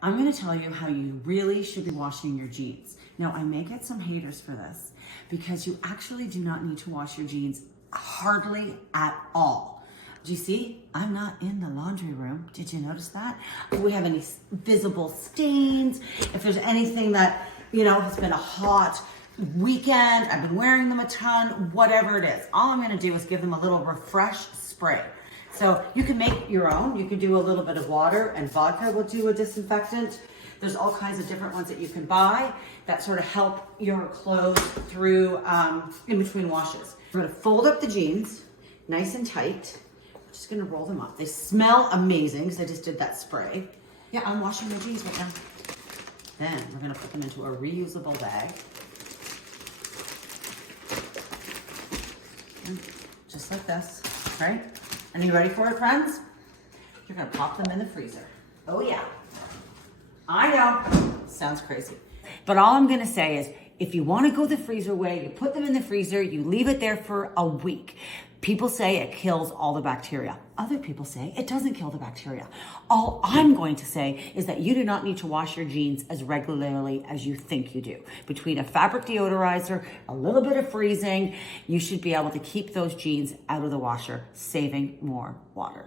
I'm gonna tell you how you really should be washing your jeans. Now, I may get some haters for this because you actually do not need to wash your jeans hardly at all. Do you see? I'm not in the laundry room. Did you notice that? Do we have any visible stains? If there's anything that, has been a hot weekend, I've been wearing them a ton, whatever it is, all I'm gonna do is give them a little refresh spray. So you can make your own. You can do a little bit of water, and vodka will do a disinfectant. There's all kinds of different ones that you can buy that sort of help your clothes through in between washes. We're gonna fold up the jeans nice and tight. I'm just gonna roll them up. They smell amazing because I just did that spray. Yeah, I'm washing my jeans right now. Then we're gonna put them into a reusable bag. Just like this, right? And you ready for it, friends? You're gonna pop them in the freezer. Oh yeah. I know, sounds crazy. But all I'm gonna say is, if you wanna go the freezer way, you put them in the freezer, you leave it there for a week. People say it kills all the bacteria. Other people say it doesn't kill the bacteria. All I'm going to say is that you do not need to wash your jeans as regularly as you think you do. Between a fabric deodorizer, a little bit of freezing, you should be able to keep those jeans out of the washer, saving more water.